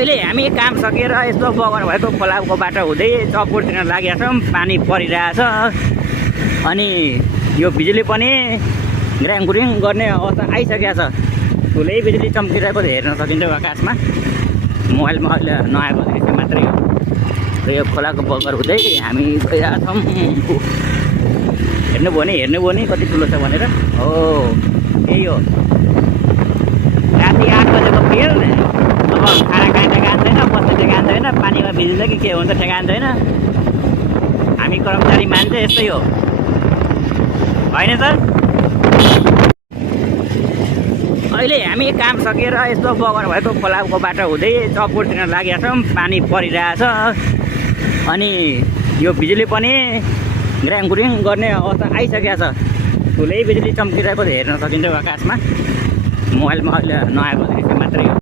अहिले हामी काम सकेर यस्तो बगर भएको खोलाको बाटो हुँदै चपकोटतिर लागेका छौँ। पानी परिरहेछ अनि यो बिजुली पनि ग्राङगुरिङ गर्ने अवस्था आइसकेको छ। ठुलै बिजुली चम्किरहेको हेर्न सकिन्छ आकाशमा। मोबाइलमा अहिले नआएको दृश्य मात्रै हो। र यो खोलाको बगर हुँदै हामी गइरहेका छौँ। हेर्नुभयो नि कति ठुलो छ भनेर। हो यही हो राति 8 बजेको फिल्ड। अब खाना खाने ठेगान छैन, बस्ने ठेगान छैन, पानीमा भिज्छ कि के हुन्छ ठेगान छैन। हामी कर्मचारी मान्छे यस्तै हो होइन त। अहिले हामी काम सकेर यस्तो बगर भएको खोलाको बाटो हुँदै चपकोटतिर लागेका छौँ। पानी परिरहेछ अनि यो बिजुली पनि ग्राङगुरिङ गर्ने अवस्था आइसकेको छ। ठुलै बिजुली चम्किरहेको हेर्न सकिन्छ आकाशमा। मोबाइलमा अहिले नआएको दृश्य मात्रै हो।